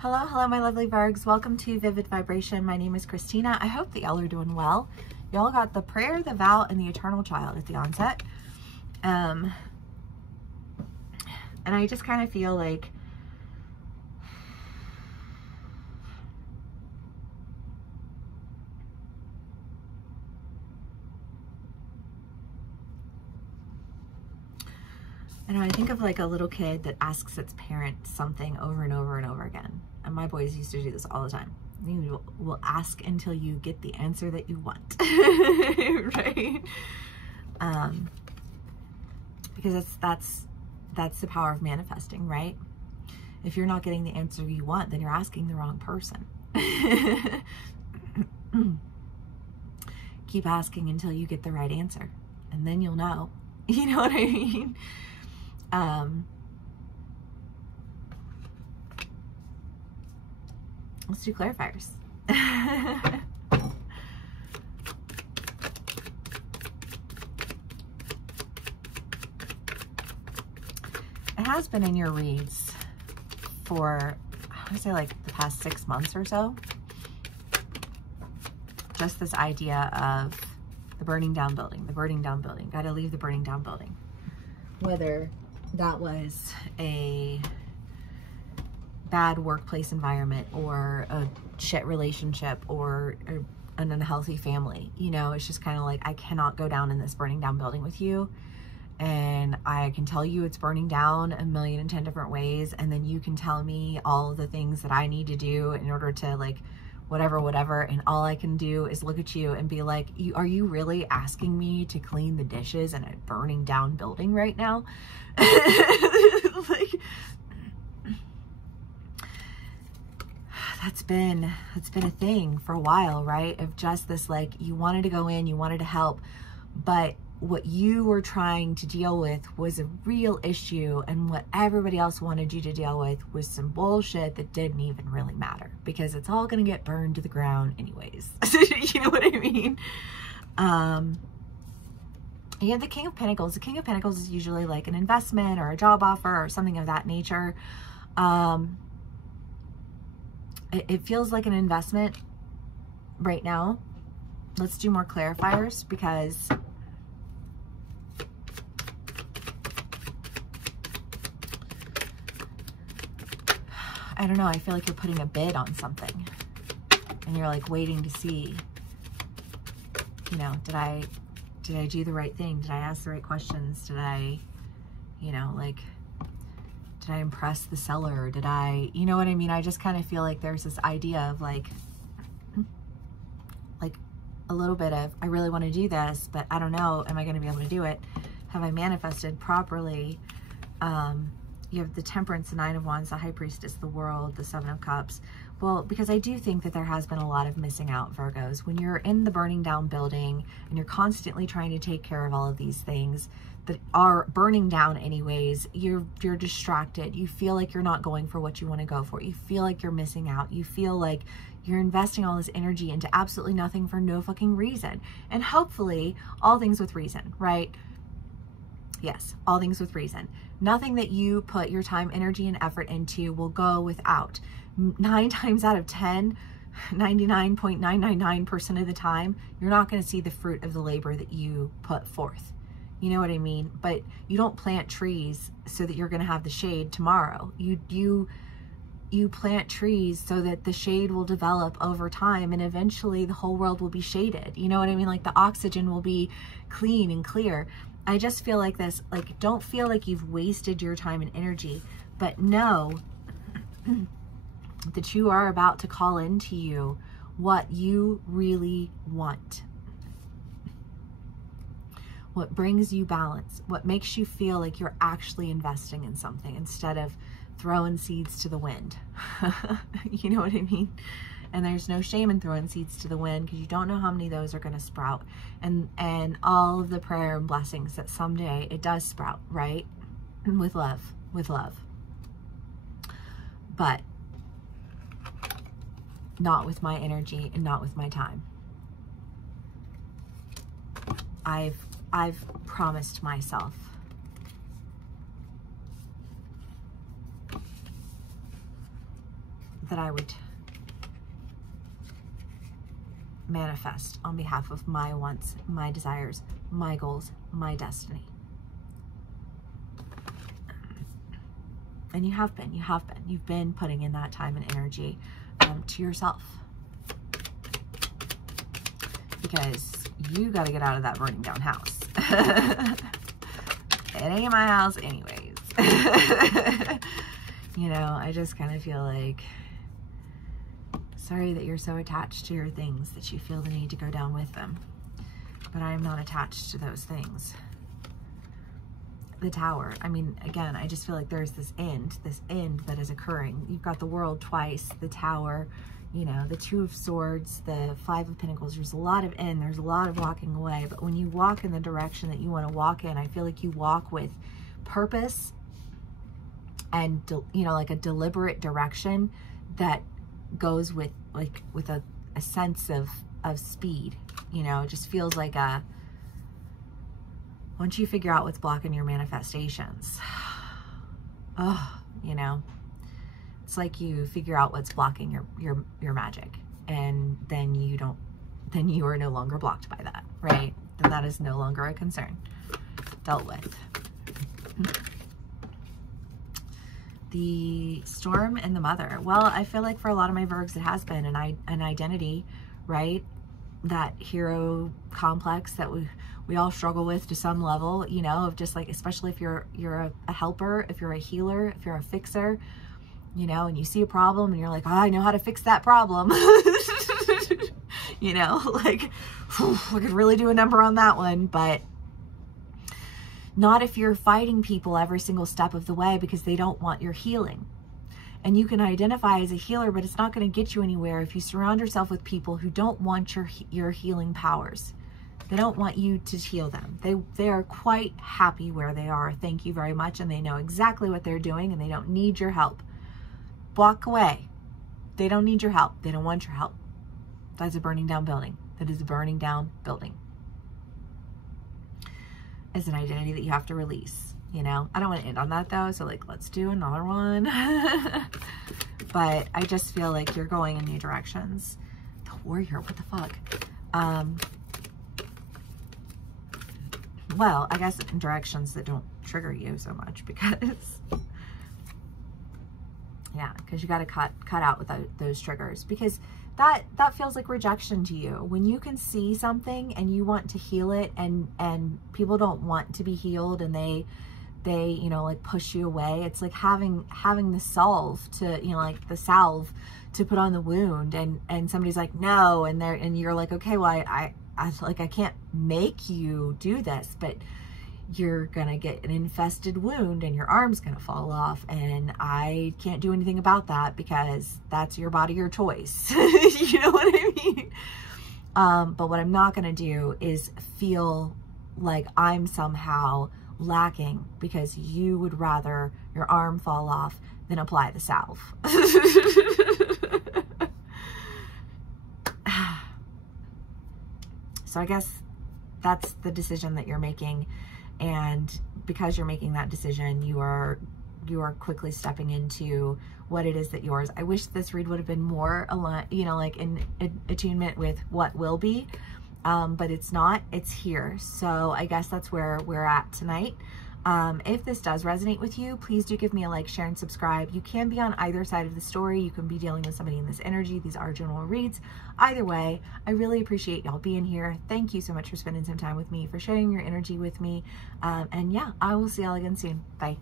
Hello, hello, my lovely Virgs. Welcome to Vivid Vibration. My name is Christina. I hope that y'all are doing well. Y'all got the prayer, the vow, and the eternal child at the onset. And I just kind of feel like I think of like a little kid that asks its parent something over and over and over again. And my boys used to do this all the time. You will ask until you get the answer that you want, right? Because that's the power of manifesting, right? If you're not getting the answer you want, then you're asking the wrong person. Keep asking until you get the right answer, and then you'll know. You know what I mean? Let's do clarifiers. It has been in your reads for, I would say, like the past 6 months or so. Just this idea of the burning down building, got to leave the burning down building. Whether that was a bad workplace environment or a shit relationship or an unhealthy family, you know, it's just kind of like, I cannot go down in this burning down building with you. And I can tell you it's burning down 1,010 different ways. And then you can tell me all of the things that I need to do in order to like, whatever. And all I can do is look at you and be like, are you really asking me to clean the dishes in a burning down building right now? Like, that's been a thing for a while, right? Of just this, like, you wanted to go in, you wanted to help, but what you were trying to deal with was a real issue, and what everybody else wanted you to deal with was some bullshit that didn't even really matter, because it's all going to get burned to the ground anyways. You know what I mean? You have the King of Pentacles. The King of Pentacles is usually like an investment or a job offer or something of that nature. It feels like an investment right now. Let's do more clarifiers, because I don't know, I feel like you're putting a bid on something and you're like waiting to see, you know, did I do the right thing? Did I ask the right questions? Did I, you know, like, did I impress the seller? Did I, you know what I mean? I just kind of feel like there's this idea of like a little bit of, I really want to do this, but I don't know, am I going to be able to do it? Have I manifested properly? You have the Temperance, the Nine of Wands, the High Priestess, the World, the Seven of Cups. Well, because I do think that there has been a lot of missing out, Virgos. When you're in the burning down building and you're constantly trying to take care of all of these things that are burning down anyways, you're distracted. You feel like you're not going for what you want to go for. You feel like you're missing out. You feel like you're investing all this energy into absolutely nothing for no fucking reason. And hopefully, all things with reason, right? Yes, all things with reason. Nothing that you put your time, energy, and effort into will go without. 9 times out of 10, 99.999% of the time, you're not going to see the fruit of the labor that you put forth. You know what I mean? But you don't plant trees so that you're going to have the shade tomorrow. You plant trees so that the shade will develop over time, and eventually the whole world will be shaded. You know what I mean? Like, the oxygen will be clean and clear. I just feel like this, like, don't feel like you've wasted your time and energy, but know that you are about to call into you what you really want. What brings you balance, what makes you feel like you're actually investing in something instead of throwing seeds to the wind. You know what I mean? And there's no shame in throwing seeds to the wind, because you don't know how many of those are going to sprout. And all of the prayer and blessings that someday it does sprout, right? With love. But not with my energy and not with my time. I've promised myself that I would manifest on behalf of my wants, my desires, my goals, my destiny. And you have been. You've been putting in that time and energy to yourself. Because you got to get out of that burning down house. It ain't my house anyways. You know, I just kind of feel like, sorry that you're so attached to your things that you feel the need to go down with them. But I'm not attached to those things. The Tower, I mean, again, I just feel like there's this end that is occurring. You've got the World twice, the Tower, you know, the Two of Swords, the Five of Pentacles. There's a lot of end, there's a lot of walking away. But when you walk in the direction that you want to walk in, I feel like you walk with purpose and, you know, like a deliberate direction that goes with, like, with a sense of speed. You know, it just feels like a, once you figure out what's blocking your manifestations, oh, you know, it's like you figure out what's blocking your magic, and then you are no longer blocked by that, right? Then that is no longer a concern dealt with. The Storm and the Mother. Well, I feel like for a lot of my Virgs, it has been an identity, right? That hero complex that we all struggle with to some level, you know, of just like, especially if you're a helper, if you're a healer, if you're a fixer, you know, and you see a problem and you're like, oh, I know how to fix that problem. You know, like, whew, I could really do a number on that one, but not if you're fighting people every single step of the way because they don't want your healing. And you can identify as a healer, but it's not going to get you anywhere if you surround yourself with people who don't want your healing powers. They don't want you to heal them. They are quite happy where they are. Thank you very much. And they know exactly what they're doing, and they don't need your help. Walk away. They don't need your help. They don't want your help. That's a burning down building. That is a burning down building. It's an identity that you have to release. You know, I don't want to end on that though. So like, let's do another one. But I just feel like you're going in new directions. The Warrior, what the fuck? Well, I guess in directions that don't trigger you so much, because yeah, because you got to cut out with those triggers, because that feels like rejection to you. When you can see something and you want to heal it, and people don't want to be healed, and they you know, like push you away. It's like having the salve to, you know, like the salve to put on the wound, and somebody's like, no, and you're like, okay, well, I can't make you do this, but you're gonna get an infested wound and your arm's gonna fall off, and I can't do anything about that because that's your body, your choice. You know what I mean? But what I'm not gonna do is feel like I'm somehow lacking because you would rather your arm fall off than apply the salve. So I guess that's the decision that you're making, and because you're making that decision, you are quickly stepping into what it is that yours. I wish this read would have been more aligned, you know, like in attunement with what will be, but it's not. It's here. So I guess that's where we're at tonight. If this does resonate with you, please do give me a like, share, and subscribe. You can be on either side of the story. You can be dealing with somebody in this energy. These are general reads. Either way, I really appreciate y'all being here. Thank you so much for spending some time with me, for sharing your energy with me. And yeah, I will see y'all again soon. Bye.